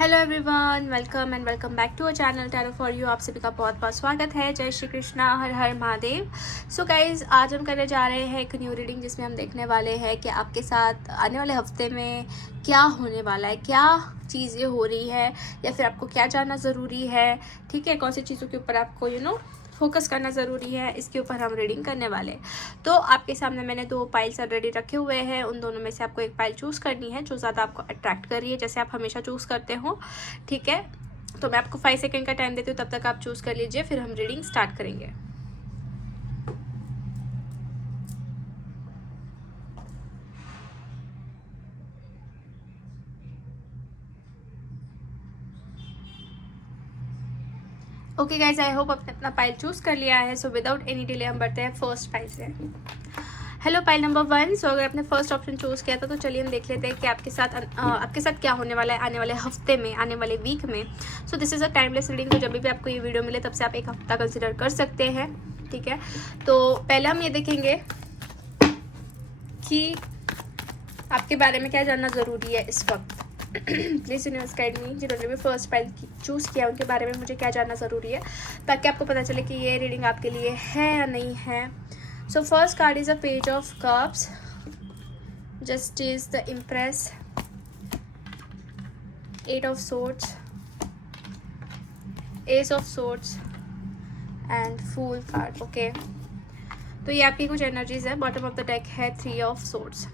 Hello everyone, welcome and welcome back to our channel tarot for you. आप सभी का बहुत बहुत स्वागत है। जय श्री कृष्णा, हर हर महादेव। सो गाइज, आज हम करने जा रहे हैं एक न्यू रीडिंग जिसमें हम देखने वाले हैं कि आपके साथ आने वाले हफ्ते में क्या होने वाला है, क्या चीज़ें हो रही है या फिर आपको क्या जानना ज़रूरी है। ठीक है, कौन सी चीज़ों के ऊपर आपको फोकस करना ज़रूरी है, इसके ऊपर हम रीडिंग करने वाले। तो आपके सामने मैंने 2 पाइल्स ऑलरेडी रखे हुए हैं। उन दोनों में से आपको एक पाइल चूज़ करनी है जो ज़्यादा आपको अट्रैक्ट कर रही है, जैसे आप हमेशा चूज़ करते हो। ठीक है, तो मैं आपको 5 सेकंड का टाइम देती हूँ, तब तक आप चूज़ कर लीजिए, फिर हम रीडिंग स्टार्ट करेंगे। ओके गाइज, आई होप आपने अपना पाइल चूज़ कर लिया है। सो विदाउट एनी डिले हम बढ़ते हैं फर्स्ट पाइल से। Hello pile number 1। सो अगर आपने फर्स्ट ऑप्शन चूज़ किया था तो चलिए हम देख लेते हैं कि आपके साथ क्या होने वाला है आने वाले हफ्ते में, आने वाले वीक में। So this is a timeless reading, तो जब भी आपको ये वीडियो मिले तब से आप एक हफ्ता कंसिडर कर सकते हैं। ठीक है, तो पहले हम ये देखेंगे कि आपके बारे में क्या जानना ज़रूरी है इस वक्त। प्लीज़ यूनिवर्स गाइड मी, जिन्होंने भी फर्स्ट पाइल चूज़ किया उनके बारे में मुझे क्या जानना ज़रूरी है, ताकि आपको पता चले कि ये रीडिंग आपके लिए है या नहीं है। So first card is a page of cups, justice, the empress, 8 of swords, ace of swords and fool card. Okay, तो ये आपकी कुछ एनर्जीज है। बॉटम ऑफ द डेक है 3 ऑफ सोर्ड्स।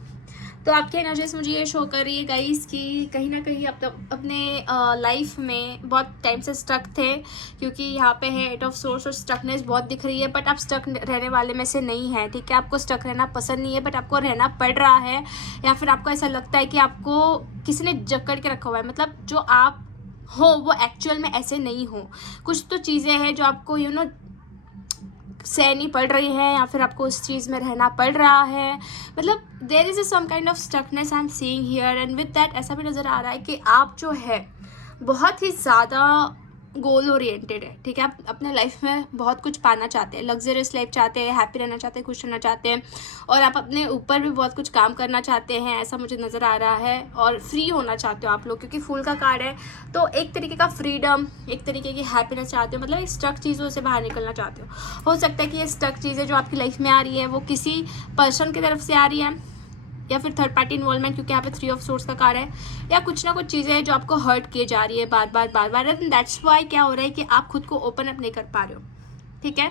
तो आपकी एनर्जीज मुझे ये शो कर रही है गाइस कि कहीं ना कहीं आप अपने लाइफ में बहुत टाइम से स्टक थे, क्योंकि यहाँ पे है 8 ऑफ सोर्ड्स और स्टकनेस बहुत दिख रही है। बट आप स्टक रहने वाले में से नहीं है। ठीक है, आपको स्टक रहना पसंद नहीं है, बट आपको रहना पड़ रहा है, या फिर आपको ऐसा लगता है कि आपको किसी ने जकड़ के रखा हुआ है। मतलब जो आप हो वो एक्चुअल में ऐसे नहीं हो। कुछ तो चीज़ें हैं जो आपको सहनी पड़ रही है, या फिर आपको उस चीज़ में रहना पड़ रहा है। मतलब there is some kind of stuckness I am seeing here, and with that ऐसा भी नज़र आ रहा है कि आप जो है बहुत ही ज़्यादा गोल ओरिएंटेड है। ठीक है, आप अपने लाइफ में बहुत कुछ पाना चाहते हैं, लग्जरियस लाइफ चाहते हैं, हैप्पी रहना चाहते हैं, खुश रहना चाहते हैं, और आप अपने ऊपर भी बहुत कुछ काम करना चाहते हैं, ऐसा मुझे नज़र आ रहा है। और फ्री होना चाहते हो आप लोग, क्योंकि फूल का कार्ड है, तो एक तरीके का फ्रीडम, एक तरीके की हैप्पीनेस चाहते हो। मतलब एक स्टक चीज़ों से बाहर निकलना चाहते हो सकता है कि ये स्टक चीज़ें जो आपकी लाइफ में आ रही है वो किसी पर्सन की तरफ से आ रही है, या फिर थर्ड पार्टी इन्वॉल्वमेंट, क्योंकि यहाँ पे 3 ऑफ सोर्ड्स का कार्ड है, या कुछ ना कुछ चीज़ें हैं जो आपको हर्ट किए जा रही है बार बार। एंड दैट्स वाई क्या हो रहा है कि आप खुद को ओपन अप नहीं कर पा रहे हो। ठीक है,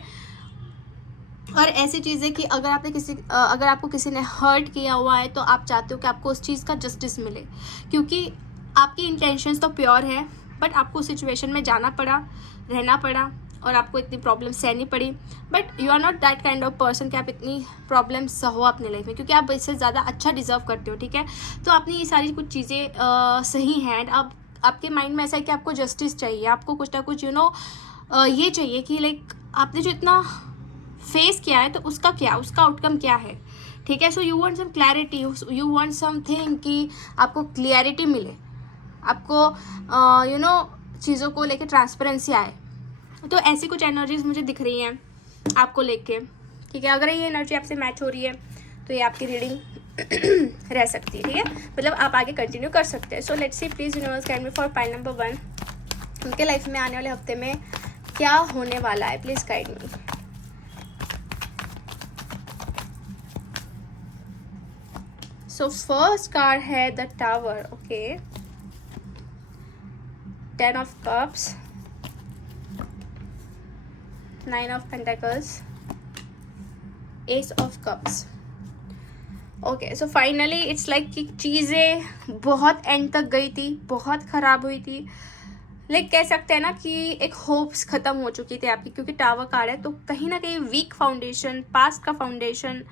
और ऐसी चीज़ें कि अगर आपको किसी ने हर्ट किया हुआ है तो आप चाहते हो कि आपको उस चीज़ का जस्टिस मिले, क्योंकि आपकी इंटेंशंस तो प्योर है, बट आपको उस सिचुएशन में जाना पड़ा, रहना पड़ा, और आपको इतनी प्रॉब्लम सहनी पड़ी। But you are not that kind of person कि आप इतनी प्रॉब्लम सहो अपने लाइफ में, क्योंकि आप इससे ज़्यादा अच्छा डिजर्व करते हो। ठीक है, तो आपने ये सारी कुछ चीज़ें सही हैं, एंड अब आपके माइंड में ऐसा है कि आपको जस्टिस चाहिए, आपको कुछ ना कुछ ये चाहिए कि लाइक आपने जो इतना फेस किया है तो उसका आउटकम क्या है। ठीक है, so you want some clarity, you want something कि आपको क्लियरिटी मिले, आपको चीज़ों को लेके ट्रांसपेरेंसी आए। तो ऐसी कुछ एनर्जीज मुझे दिख रही हैं आपको लेके। ठीक है, अगर ये एनर्जी आपसे मैच हो रही है तो ये आपकी रीडिंग रह सकती है। ठीक है, मतलब आप आगे कंटिन्यू कर सकते हैं। So let's see, please universe guide me for pile number 1। उनके लाइफ में आने वाले हफ्ते में क्या होने वाला है, please guide me. So first card है the tower. Okay, 10 of cups, 9 of pentacles, ace of cups. Okay, so finally it's like कि चीज़ें बहुत एंड तक गई थी, बहुत ख़राब हुई थी, लाइक कह सकते हैं ना कि एक होप्स ख़त्म हो चुकी थी आपकी, क्योंकि टावर कार्ड है। तो कहीं ना कहीं वीक फाउंडेशन, पास्ट का फाउंडेशन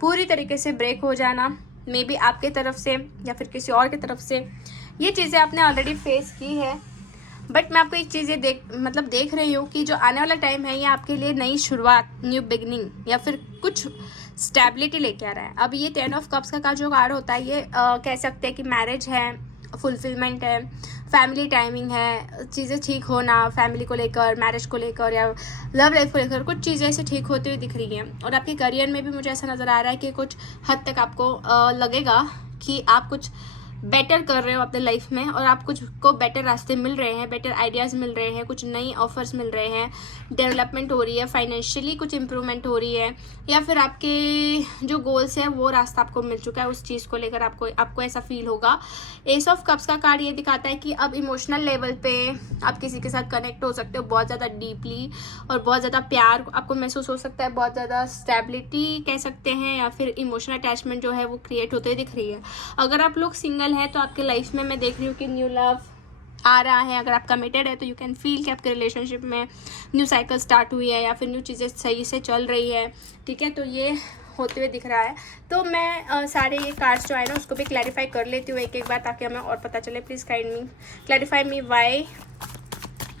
पूरी तरीके से ब्रेक हो जाना, मे बी आपके तरफ से या फिर किसी और की तरफ से, ये चीज़ें आपने ऑलरेडी फेस की है। बट मैं आपको एक चीज़ ये देख रही हूँ कि जो आने वाला टाइम है ये आपके लिए नई शुरुआत, न्यू बिगनिंग, या फिर कुछ स्टेबिलिटी लेके आ रहा है। अब ये 10 ऑफ कप्स का जो कार्ड होता है, ये कह सकते हैं कि मैरिज है, फुलफिलमेंट है, फैमिली टाइमिंग है, चीज़ें ठीक होना फैमिली को लेकर, मैरिज को लेकर, या लव लाइफ को लेकर, कुछ चीज़ें ऐसे ठीक होती हुई दिख रही हैं। और आपके करियर में भी मुझे ऐसा नज़र आ रहा है कि कुछ हद तक आपको लगेगा कि आप कुछ बेटर कर रहे हो अपने लाइफ में और आप कुछ को बेटर रास्ते मिल रहे हैं, बेटर आइडियाज़ मिल रहे हैं, कुछ नई ऑफर्स मिल रहे हैं, डेवलपमेंट हो रही है, फाइनेंशियली कुछ इम्प्रूवमेंट हो रही है, या फिर आपके जो गोल्स है वो रास्ता आपको मिल चुका है, उस चीज़ को लेकर आपको ऐसा फील होगा। एस ऑफ कप्स का कार्ड ये दिखाता है कि अब इमोशनल लेवल पे आप किसी के साथ कनेक्ट हो सकते हो बहुत ज़्यादा डीपली, और बहुत ज़्यादा प्यार आपको महसूस हो सकता है, बहुत ज़्यादा स्टेबिलिटी कह सकते हैं, या फिर इमोशनल अटैचमेंट जो है वो क्रिएट होते दिख रही है। अगर आप लोग सिंगल है तो आपके लाइफ में मैं देख रही हूँ कि न्यू लव आ रहा है। अगर आप कमिटेड है तो यू कैन फील कि आपके रिलेशनशिप में न्यू साइकिल स्टार्ट हुई है, या फिर न्यू चीज़ें सही से चल रही है, ठीक है। तो ये होते हुए दिख रहा है। तो मैं सारे ये कार्ड्स जो आए ना उसको भी क्लैरिफाई कर लेती हूँ एक एक बार, ताकि हमें और पता चले। Please kind me clarify me why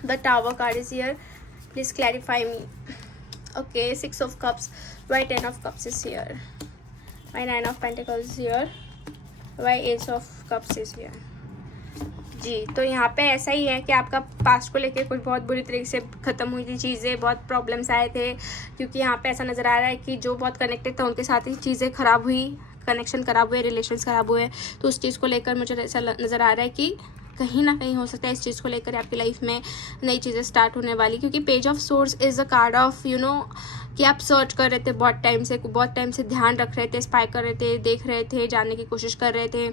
the tower card is here, please clarify me. Okay, 6 of cups, why 10 of cups is here, why 9 of pentacles is here, why Ace of cups is here। जी, तो यहाँ पे ऐसा ही है कि आपका past को लेके कुछ बहुत बुरी तरीके से ख़त्म हुई थी चीज़ें, बहुत प्रॉब्लम्स आए थे, क्योंकि यहाँ पे ऐसा नज़र आ रहा है कि जो बहुत कनेक्टेड था उनके साथ ही चीज़ें ख़राब हुई, कनेक्शन ख़राब हुए, रिलेशंस ख़राब हुए। तो उस चीज़ को लेकर मुझे ऐसा नज़र आ रहा है कि कहीं ना कहीं हो सकता है इस चीज़ को लेकर आपकी लाइफ में नई चीज़ें स्टार्ट होने वाली, क्योंकि page of source is a card of कि आप सर्च कर रहे थे बहुत टाइम से ध्यान रख रहे थे, स्पाई कर रहे थे, देख रहे थे, जानने की कोशिश कर रहे थे,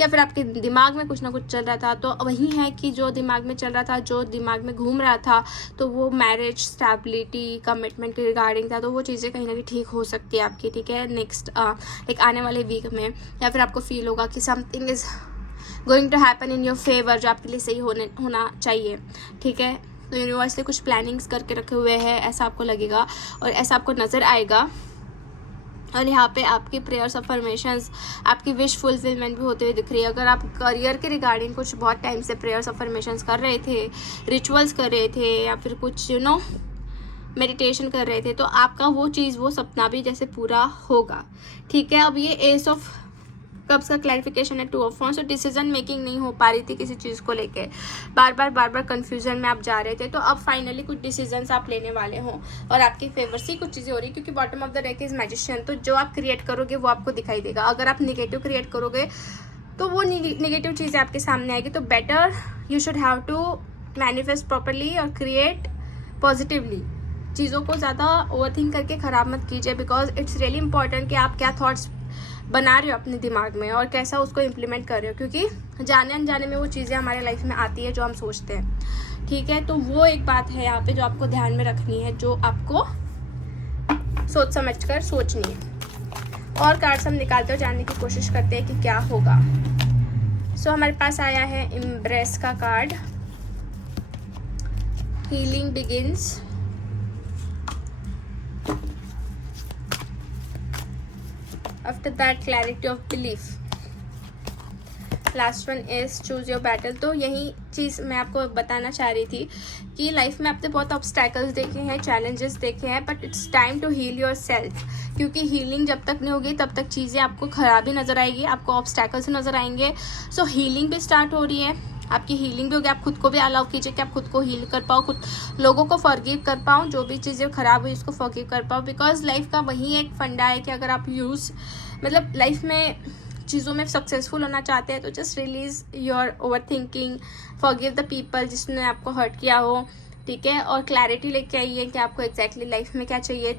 या फिर आपके दिमाग में कुछ ना कुछ चल रहा था। तो वही है कि जो दिमाग में चल रहा था, जो दिमाग में घूम रहा था, तो वो मैरिज, स्टेबिलिटी, कमिटमेंट के रिगार्डिंग था। तो वो चीज़ें कहीं ना कहीं ठीक हो सकती है आपकी, ठीक है, नेक्स्ट एक आने वाले वीक में। या फिर आपको फील होगा कि something is going to happen in your favour, जो आपके लिए सही होना चाहिए, ठीक है। तो यूनिवर्स ने कुछ प्लानिंग्स करके रखे हुए हैं, ऐसा आपको लगेगा और ऐसा आपको नज़र आएगा। और यहाँ पे आपकी प्रेयर्स, अफर्मेशंस, आपकी विश फुलफिलमेंट भी होते हुए दिख रही है। अगर आप करियर के रिगार्डिंग कुछ बहुत टाइम से प्रेयर्स, अफर्मेशंस कर रहे थे, रिचुअल्स कर रहे थे, या फिर कुछ मेडिटेशन कर रहे थे, तो आपका वो चीज़, वो सपना भी जैसे पूरा होगा, ठीक है। अब ये एस ऑफ कब्स का क्लैरिफिकेशन है, 2 of Wands। तो डिसीजन मेकिंग नहीं हो पा रही थी किसी चीज़ को लेके, बार बार कंफ्यूजन में आप जा रहे थे। तो अब फाइनली कुछ डिसीजंस आप लेने वाले हो और आपकी फेवर से कुछ चीज़ें हो रही है, क्योंकि bottom of the deck is magician. तो जो आप क्रिएट करोगे वो आपको दिखाई देगा। अगर आप निगेटिव क्रिएट करोगे तो वो निगेटिव चीज़ें आपके सामने आएगी। तो better you should have to manifest properly और क्रिएट पॉजिटिवली। चीज़ों को ज़्यादा ओवरथिंक करके ख़राब मत कीजिए, बिकॉज इट्स रियली इंपॉर्टेंट कि आप क्या थॉट्स बना रहे हो अपने दिमाग में और कैसा उसको इम्प्लीमेंट कर रहे हो, क्योंकि जाने अनजाने में वो चीज़ें हमारे लाइफ में आती है जो हम सोचते हैं, ठीक है। तो वो एक बात है यहाँ पे जो आपको ध्यान में रखनी है, जो आपको सोच समझ कर सोचनी है। और कार्ड्स हम निकालते हो, जानने की कोशिश करते हैं कि क्या होगा। सो हमारे पास आया है एम्ब्रेस का card, healing begins, after that clarity of belief, last one is choose your battle. तो यही चीज़ मैं आपको बताना चाह रही थी कि लाइफ में आपने बहुत ऑब्स्टैकल्स देखे हैं, चैलेंजेस देखे हैं, but it's time to heal yourself. क्योंकि हीलिंग जब तक नहीं होगी तब तक चीज़ें आपको खराबी नज़र आएगी, आपको ऑब्स्टैकल्स नज़र आएंगे। सो हीलिंग भी स्टार्ट हो रही है, आपकी हीलिंग भी होगी। आप खुद को भी अलाउ कीजिए कि आप खुद को हील कर पाओ, खुद लोगों को फॉरगिव कर पाओ, जो भी चीज़ें खराब हुई उसको फॉरगिव कर पाओ। बिकॉज लाइफ का वही एक फंडा है कि अगर आप लाइफ में चीज़ों में सक्सेसफुल होना चाहते हैं तो just release your over thinking, forgive the people जिसने आपको हर्ट किया हो, ठीक है। और क्लैरिटी लेके आइए कि आपको एग्जैक्टली लाइफ में क्या चाहिए।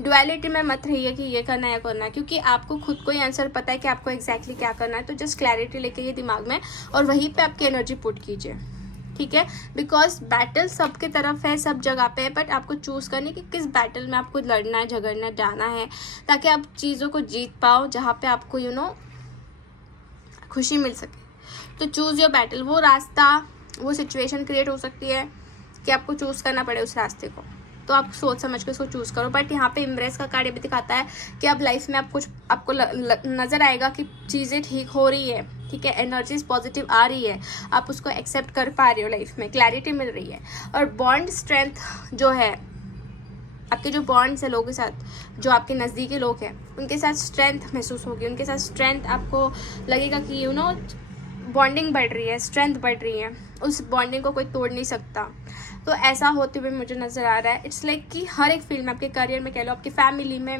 डुअलिटी में मत रहिए कि ये करना है या करना है, क्योंकि आपको खुद को ही आंसर पता है कि आपको एग्जैक्टली क्या करना है। तो जस्ट क्लैरिटी लेके ये दिमाग में और वहीं पे आपकी एनर्जी पुट कीजिए, ठीक है। बिकॉज बैटल सबके तरफ है, सब जगह पे है, बट आपको चूज़ करनी कि किस बैटल में आपको लड़ना है, झगड़ना, जाना है, ताकि आप चीज़ों को जीत पाओ जहाँ पे आपको खुशी मिल सके। तो चूज़ योर बैटल। वो रास्ता, वो सिचुएशन क्रिएट हो सकती है कि आपको चूज़ करना पड़े उस रास्ते को, तो आप सोच समझ के उसको चूज़ करो। बट यहाँ पे एम्ब्रेस का कार्ड भी दिखाता है कि अब लाइफ में आपको नज़र आएगा कि चीज़ें ठीक हो रही है, ठीक है, एनर्जीज पॉजिटिव आ रही है, आप उसको एक्सेप्ट कर पा रहे हो, लाइफ में क्लैरिटी मिल रही है। और बॉन्ड स्ट्रेंथ जो है, आपके जो बॉन्ड्स है लोगों के साथ, जो आपके नज़दीकी लोग हैं, उनके साथ स्ट्रेंथ महसूस होगी, उनके साथ स्ट्रेंथ आपको लगेगा कि बॉन्डिंग बढ़ रही है, स्ट्रेंथ बढ़ रही है, उस बॉन्डिंग को कोई तोड़ नहीं सकता। तो ऐसा होते हुए मुझे नज़र आ रहा है। इट्स लाइक कि हर एक फील्ड में, आपके करियर में कह लो, आपकी फैमिली में,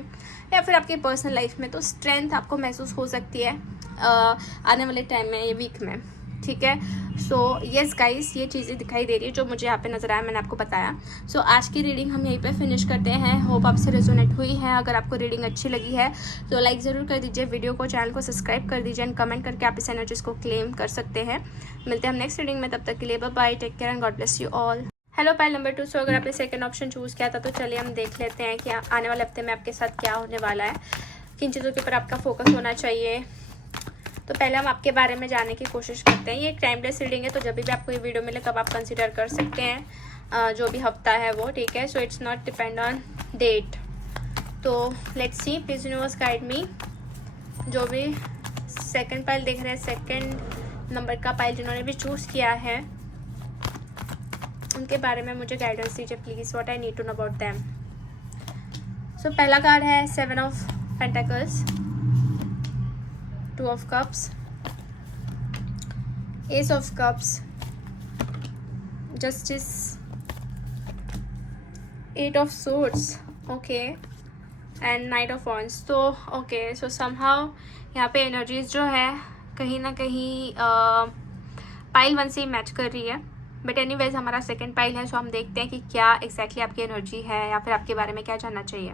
या फिर आपकी पर्सनल लाइफ में, तो स्ट्रेंथ आपको महसूस हो सकती है। आने वाले टाइम में, ये वीक में, ठीक है। सो येस गाइस, ये चीज़ें दिखाई दे रही है जो मुझे यहाँ पे नज़र आया, मैंने आपको बताया। सो आज की रीडिंग हम यहीं पे फिनिश करते हैं। होप आपसे रेजोनेट हुई है। अगर आपको रीडिंग अच्छी लगी है तो लाइक ज़रूर कर दीजिए वीडियो को, चैनल को सब्सक्राइब कर दीजिए एंड कमेंट करके आप इस एनर्जीज़ को क्लेम कर सकते हैं। मिलते हैं हम नेक्स्ट रीडिंग में, तब तक के लिए bye bye, take care and God bless you all. Hello pile number 2। So अगर आपने सेकंड ऑप्शन चूज़ किया था तो चलिए हम देख लेते हैं कि आने वाले हफ्ते में आपके साथ क्या होने वाला है, किन चीज़ों के ऊपर आपका फोकस होना चाहिए। तो पहले हम आपके बारे में जानने की कोशिश करते हैं। ये एक टाइमलेस रीडिंग है, तो जब भी आपको ये वीडियो मिले तब आप कंसिडर कर सकते हैं जो भी हफ्ता है वो, ठीक है। So it's not depend on date. तो let's see, please universe guide me. जो भी सेकंड पाइल देख रहे हैं, सेकंड नंबर का पाइल जिन्होंने भी चूज़ किया है, उनके बारे में मुझे गाइडेंस दीजिए please. What I need to know about them. So पहला कार्ड है 7 of pentacles, 2 of cups, Ace of cups, Justice, 8 of swords, okay, and Knight of wands। तो okay, so somehow यहाँ पे एनर्जीज जो है कहीं ना कहीं पाइल 1 से ही मैच कर रही है। बट एनीवेज हमारा सेकंड पाइल है, सो हम देखते हैं कि क्या एग्जैक्टली आपकी एनर्जी है या फिर आपके बारे में क्या जानना चाहिए।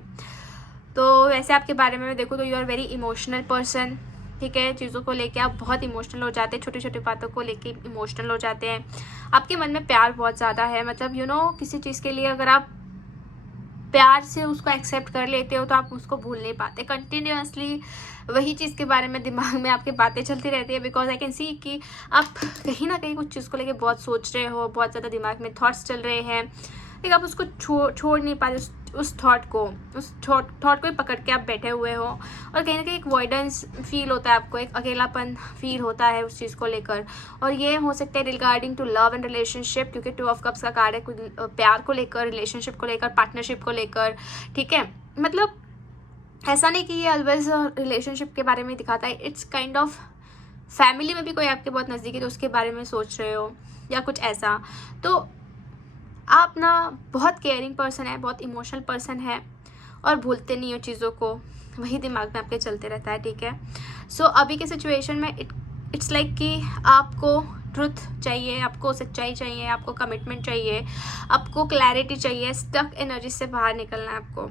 तो वैसे आपके बारे में मैं देखूँ तो you are very emotional person, ठीक है। चीज़ों को लेके आप बहुत इमोशनल हो जाते हैं, छोटी छोटी बातों को लेके इमोशनल हो जाते हैं। आपके मन में प्यार बहुत ज़्यादा है, मतलब यू नो किसी चीज़ के लिए अगर आप प्यार से उसको एक्सेप्ट कर लेते हो तो आप उसको भूल नहीं पाते। कंटिन्यूसली वही चीज़ के बारे में दिमाग में आपके बातें चलती रहती है, बिकॉज आई कैन सी कि आप कहीं ना कहीं कुछ चीज़ को लेके बहुत सोच रहे हो, बहुत ज़्यादा दिमाग में थॉट्स चल रहे हैं, लेकिन आप उसको छोड़ नहीं पाते, उस थॉट को ही पकड़ के आप बैठे हुए हो। और कहीं ना कहीं एक वॉइडेंस फील होता है आपको, एक अकेलापन फील होता है उस चीज़ को लेकर। और ये हो सकता है regarding to love and relationship, क्योंकि 2 ऑफ कप्स का कार्ड है, कुछ प्यार को लेकर, रिलेशनशिप को लेकर, पार्टनरशिप को लेकर, ठीक है। मतलब ऐसा नहीं कि ये ऑलवेज रिलेशनशिप के बारे में दिखाता है, इट्स काइंड ऑफ फैमिली में भी कोई आपके बहुत नज़दीकी तो उसके बारे में सोच रहे हो या कुछ ऐसा। तो आप ना बहुत केयरिंग पर्सन है, बहुत इमोशनल पर्सन है और भूलते नहीं हो चीज़ों को, वही दिमाग में आपके चलते रहता है, ठीक है। सो अभी के सिचुएशन में इट्स लाइक कि आपको ट्रुथ चाहिए, आपको सच्चाई चाहिए, आपको कमिटमेंट चाहिए, आपको क्लैरिटी चाहिए। स्टक एनर्जी से बाहर निकलना है आपको।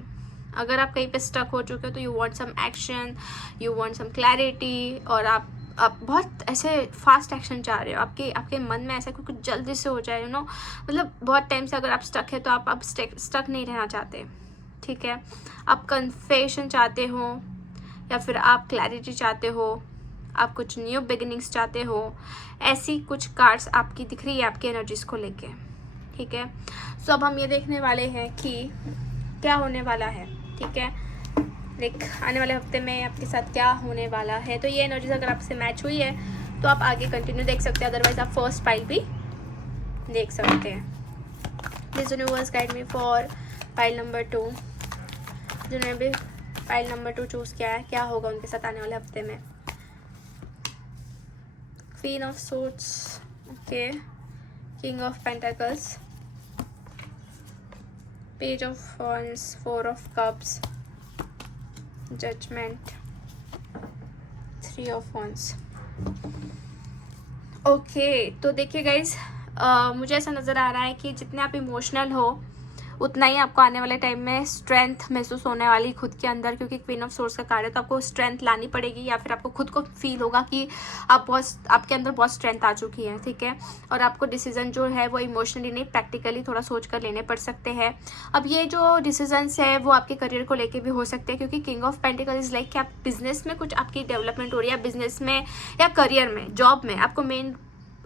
अगर आप कहीं पे स्टक हो चुके हो तो you want some action, you want some clarity, और आप बहुत ऐसे फास्ट एक्शन चाह रहे हो। आपके मन में ऐसा कुछ जल्दी से हो जाए, यू नो, मतलब बहुत टाइम से अगर आप स्टक है तो आप अब स्टक नहीं रहना चाहते, ठीक है। आप कन्फेशन चाहते हो या फिर आप क्लैरिटी चाहते हो, आप कुछ न्यू बिगिनिंग्स चाहते हो। ऐसी कुछ कार्ड्स आपकी दिख रही है आपकी एनर्जीज को लेके, ठीक है। सो अब हम ये देखने वाले हैं कि क्या होने वाला है, ठीक है। लाइक आने वाले हफ्ते में आपके साथ क्या होने वाला है। तो ये एनर्जीज अगर आपसे मैच हुई है तो आप आगे कंटिन्यू देख सकते हैं, अदरवाइज आप फर्स्ट पाइल भी देख सकते हैं। This universe guide me for pile number 2। जिन्होंने भी पाइल नंबर 2 चूज़ किया है, क्या होगा उनके साथ आने वाले हफ्ते में। Queen of swords, okay, king of pentacles, page of wands, 4 of cups, judgement, 3 of wands. Okay, तो देखिए गाइज, मुझे ऐसा नज़र आ रहा है कि जितने आप इमोशनल हो उतना ही आपको आने वाले टाइम में स्ट्रेंथ महसूस होने वाली खुद के अंदर, क्योंकि क्वीन ऑफ सोर्स का कार्ड है। तो आपको स्ट्रेंथ लानी पड़ेगी या फिर आपको खुद को फील होगा कि आपके अंदर बहुत स्ट्रेंथ आ चुकी है, ठीक है। और आपको डिसीजन जो है वो इमोशनली नहीं प्रैक्टिकली थोड़ा सोच कर लेने पड़ सकते हैं। अब ये जो डिसीजंस है वो आपके करियर को लेके भी हो सकते हैं, क्योंकि king of pentacle is like कि आप बिजनेस में कुछ आपकी डेवलपमेंट हो रही है, बिजनेस में या करियर में, जॉब में आपको मेन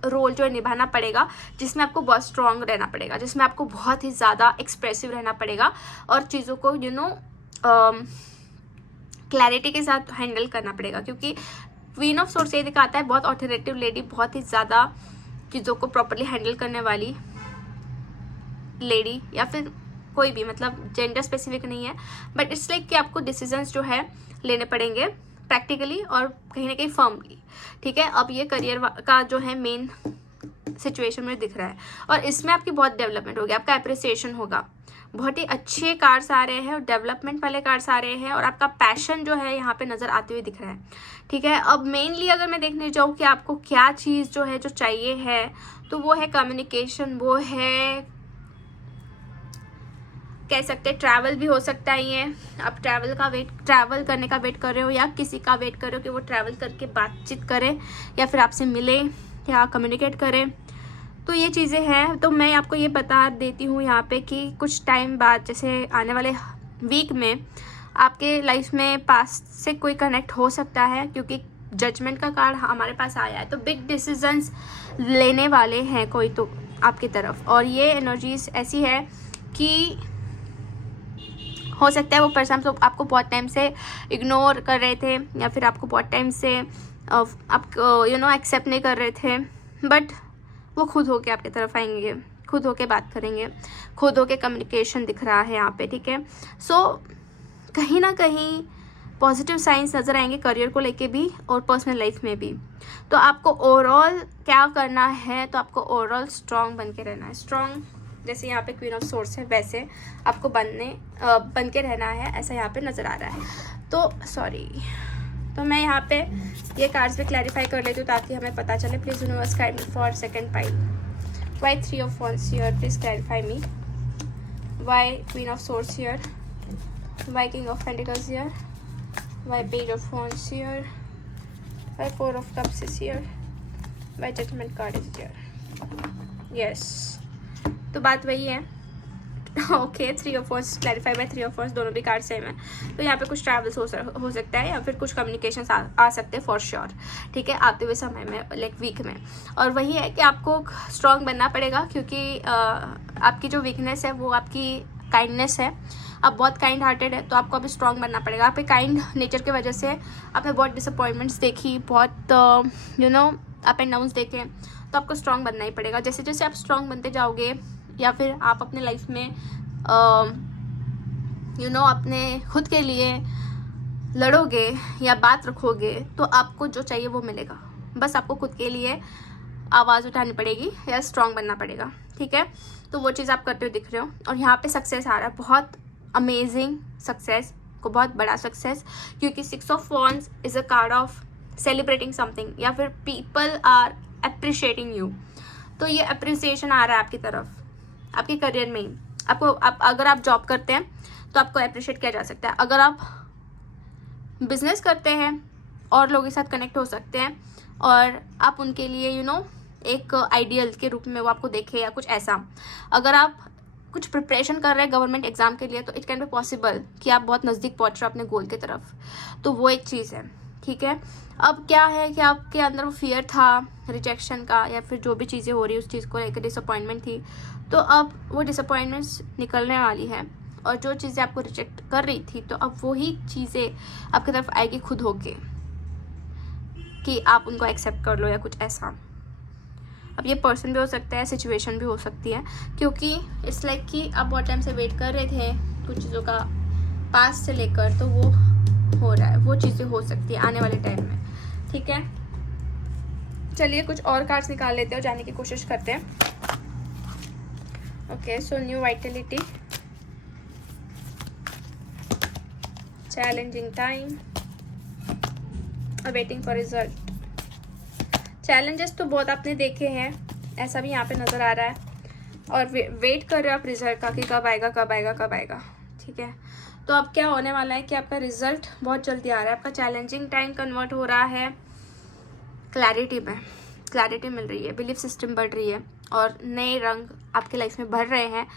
रोल जो है निभाना पड़ेगा, जिसमें आपको बहुत स्ट्रॉन्ग रहना पड़ेगा, जिसमें आपको बहुत ही ज़्यादा एक्सप्रेसिव रहना पड़ेगा और चीज़ों को यू नो क्लैरिटी के साथ हैंडल करना पड़ेगा। क्योंकि क्वीन ऑफ सोर्स ये दिखाता है बहुत ऑथोरिटेटिव लेडी, बहुत ही ज़्यादा चीज़ों को प्रॉपरली हैंडल करने वाली लेडी, या फिर कोई भी, मतलब जेंडर स्पेसिफिक नहीं है, बट इट्स लाइक कि आपको डिसीजंस जो है लेने पड़ेंगे प्रैक्टिकली और कहीं ना कहीं फर्मली, ठीक है। अब ये करियर का जो है मेन सिचुएशन में दिख रहा है और इसमें आपकी बहुत डेवलपमेंट होगी, आपका अप्रिसिएशन होगा, बहुत ही अच्छे कार्ड्स आ रहे हैं और डेवलपमेंट वाले कार्ड्स आ रहे हैं और आपका पैशन जो है यहाँ पे नज़र आते हुए दिख रहा है, ठीक है। अब मेनली अगर मैं देखने जाऊँ कि आपको क्या चीज़ जो है जो चाहिए है, तो वो है कम्युनिकेशन, वो है कह सकते हैं ट्रैवल भी हो सकता है। ये आप ट्रैवल करने का वेट कर रहे हो या किसी का वेट कर रहे हो कि वो ट्रैवल करके बातचीत करे या फिर आपसे मिले या कम्युनिकेट करे, तो ये चीज़ें हैं। तो मैं आपको ये बता देती हूँ यहाँ पे कि कुछ टाइम बाद, जैसे आने वाले वीक में आपके लाइफ में पास्ट से कोई कनेक्ट हो सकता है, क्योंकि जजमेंट का कार्ड हमारे पास आया है। तो बिग डिसीजंस लेने वाले हैं कोई तो आपकी तरफ, और ये एनर्जीज ऐसी है कि हो सकता है वो पर्सन तो आपको बहुत टाइम से इग्नोर कर रहे थे या फिर आपको बहुत टाइम से आपको एक्सेप्ट नहीं कर रहे थे, बट वो खुद होके आपकी तरफ आएंगे, खुद होके बात करेंगे, खुद होके कम्युनिकेशन दिख रहा है यहाँ पे, ठीक है। सो कहीं ना कहीं पॉजिटिव साइंस नज़र आएंगे करियर को लेके भी और पर्सनल लाइफ में भी। तो आपको ओवरऑल क्या करना है, तो आपको ओवरऑल स्ट्रॉन्ग बन के रहना है। स्ट्रॉन्ग जैसे यहाँ पे क्वीन ऑफ सोर्स है, वैसे आपको बन के रहना है, ऐसा यहाँ पे नज़र आ रहा है। तो मैं यहाँ पे ये कार्ड्स भी क्लैरिफाई कर लेती हूँ ताकि हमें पता चले। Please universe guide me for second pile. Why 3 of Wands here, please clarify me. Why Queen of Swords here? Why King of Pentacles here? Why Page of Wands here? Why 4 of Cups is here? Why Judgment card is here? Yes, तो बात वही है। Okay 3 of Wands clarify by 3 of Wands, दोनों भी card same है। तो यहाँ पे कुछ ट्रैवल्स हो सकता है या फिर कुछ कम्युनिकेशन आ सकते हैं फॉर श्योर, ठीक है, आते हुए समय में, लाइक वीक में। और वही है कि आपको स्ट्रॉन्ग बनना पड़ेगा, क्योंकि आपकी जो वीकनेस है वो आपकी काइंडनेस है। आप बहुत काइंड हार्टेड है, तो आपको अभी स्ट्रॉन्ग बनना पड़ेगा। आपके काइंड नेचर की वजह से आपने बहुत डिसअपॉइंटमेंट्स देखी, बहुत अप एंड डाउन्स देखे, तो आपको स्ट्रॉन्ग बनना ही पड़ेगा। जैसे जैसे आप स्ट्रॉन्ग बनते जाओगे या फिर आप अपने लाइफ में अपने खुद के लिए लड़ोगे या बात रखोगे, तो आपको जो चाहिए वो मिलेगा। बस आपको खुद के लिए आवाज़ उठानी पड़ेगी या स्ट्रॉन्ग बनना पड़ेगा, ठीक है। तो वो चीज़ आप करते हुए दिख रहे हो। और यहाँ पे सक्सेस आ रहा है, बहुत अमेजिंग सक्सेस, को बहुत बड़ा सक्सेस, क्योंकि 6 of Wands is a card of celebrating something या फिर पीपल आर अप्रिशिएटिंग यू। तो ये अप्रिसिएशन आ रहा है आपकी तरफ, आपके करियर में ही। अगर आप जॉब करते हैं तो आपको अप्रिशिएट किया जा सकता है। अगर आप बिजनेस करते हैं और लोगों के साथ कनेक्ट हो सकते हैं और आप उनके लिए एक आइडियल के रूप में वो आपको देखे या कुछ ऐसा। अगर आप कुछ प्रिपरेशन कर रहे हैं गवर्नमेंट एग्जाम के लिए, तो इट कैन बी पॉसिबल कि आप बहुत नज़दीक पहुंच रहे हो अपने गोल की तरफ। तो वो एक चीज़ है, ठीक है। अब क्या है कि आपके अंदर वो फियर था रिजेक्शन का या फिर जो भी चीज़ें हो रही उस चीज़ को लेकर डिसअपॉइंटमेंट थी, तो अब वो डिसअपॉइंटमेंट्स निकलने वाली है। और जो चीज़ें आपको रिजेक्ट कर रही थी, तो अब वही चीज़ें आपकी तरफ आएगी खुद होके कि आप उनको एक्सेप्ट कर लो या कुछ ऐसा। अब ये पर्सन भी हो सकता है, सिचुएशन भी हो सकती है, क्योंकि इट्स लाइक कि आप बहुत टाइम से वेट कर रहे थे कुछ चीज़ों का पास से लेकर, तो वो हो रहा है। वो चीज़ें हो सकती है आने वाले टाइम में, ठीक है। चलिए कुछ और कार्ड्स निकाल लेते हैं और जाने की कोशिश करते हैं। Okay, so new Vitality, challenging time, waiting for result. Challenges तो बहुत आपने देखे हैं, ऐसा भी यहाँ पे नज़र आ रहा है, और वेट कर रहे हो आप रिजल्ट का कि कब आएगा कब आएगा कब आएगा, ठीक है। तो अब क्या होने वाला है कि आपका रिजल्ट बहुत जल्दी आ रहा है। आपका चैलेंजिंग टाइम कन्वर्ट हो रहा है क्लैरिटी में, क्लैरिटी मिल रही है, बिलीफ सिस्टम बढ़ रही है और नए रंग आपके लाइफ में भर रहे हैं।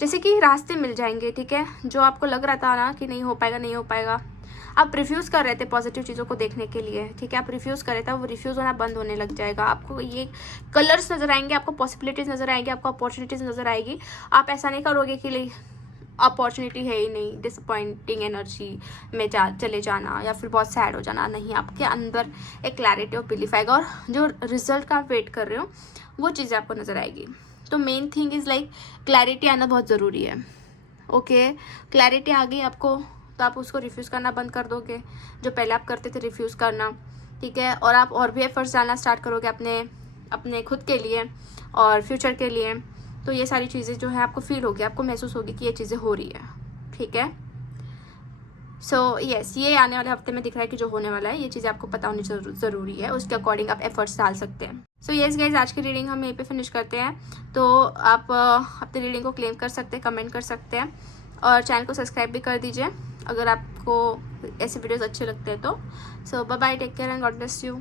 जैसे कि रास्ते मिल जाएंगे, ठीक है। जो आपको लग रहा था ना कि नहीं हो पाएगा नहीं हो पाएगा, आप रिफ्यूज़ कर रहे थे पॉजिटिव चीज़ों को देखने के लिए, ठीक है, आप रिफ्यूज़ कर रहे थे, वो रिफ्यूज़ होना बंद होने लग जाएगा। आपको ये कलर्स नज़र आएंगे, आपको पॉसिबिलिटीज़ नज़र आएंगी, आपको अपॉर्चुनिटीज़ नज़र आएगी। आप ऐसा नहीं करोगे कि अपॉर्चुनिटी है ही नहीं, डिसअपॉइंटिंग एनर्जी में चले जाना या फिर बहुत सैड हो जाना, नहीं। आपके अंदर एक क्लैरिटी और बिलीफ आएगा, और जो रिजल्ट का आप वेट कर रहे हो वो चीज़ें आपको नज़र आएगी। तो main thing is like clarity आना बहुत ज़रूरी है। ओके, क्लैरिटी आ गई आपको, तो आप उसको रिफ्यूज़ करना बंद कर दोगे, जो पहले आप करते थे रिफ्यूज़ करना, ठीक है। और आप और भी एफर्ट्स डालना स्टार्ट करोगे अपने खुद के लिए और फ्यूचर के लिए, तो ये सारी चीज़ें जो है आपको फील होगी, आपको महसूस होगी कि ये चीज़ें हो रही है, ठीक है। सो यस, ये आने वाले हफ्ते में दिख रहा है कि जो होने वाला है, ये चीज़ें आपको पता होनी ज़रूरी है, उसके अकॉर्डिंग आप एफर्ट्स डाल सकते हैं। सो यस गाइज, आज की रीडिंग हम यहीं पे फिनिश करते हैं। तो आप अपनी रीडिंग को क्लेम कर सकते हैं, कमेंट कर सकते हैं और चैनल को सब्सक्राइब भी कर दीजिए अगर आपको ऐसे वीडियोज़ अच्छे लगते हैं तो। So bye bye, take care and God bless you.